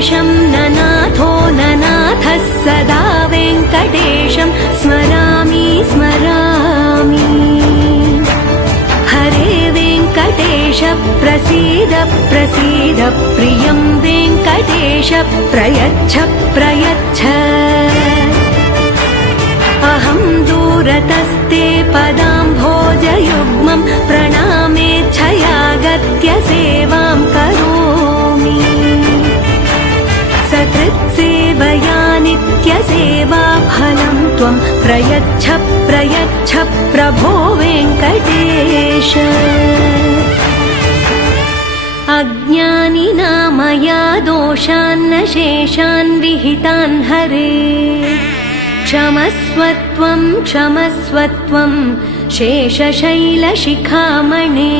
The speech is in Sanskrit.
वेङ्कटेशं ननाथो ननाथः सदा वेङ्कटेशं स्मरामि स्मरामि। हरे वेङ्कटेश प्रसीद प्रसीद प्रियं वेङ्कटेश प्रयच्छ प्रयच्छ। अहं दूरतस्ते पदाम्भोजयुग्मं प्रणामेच्छयागत्य सेवां करोमि। सकृत्सेवया नित्यसेवाफलं त्वं प्रयच्छ प्रयच्छ प्रभो वेङ्कटेश। अज्ञानिना मया दोषान्न शेषान् विहितान् हरे क्षमस्वत्वं क्षमस्वत्वं शेषशैलशिखामणे।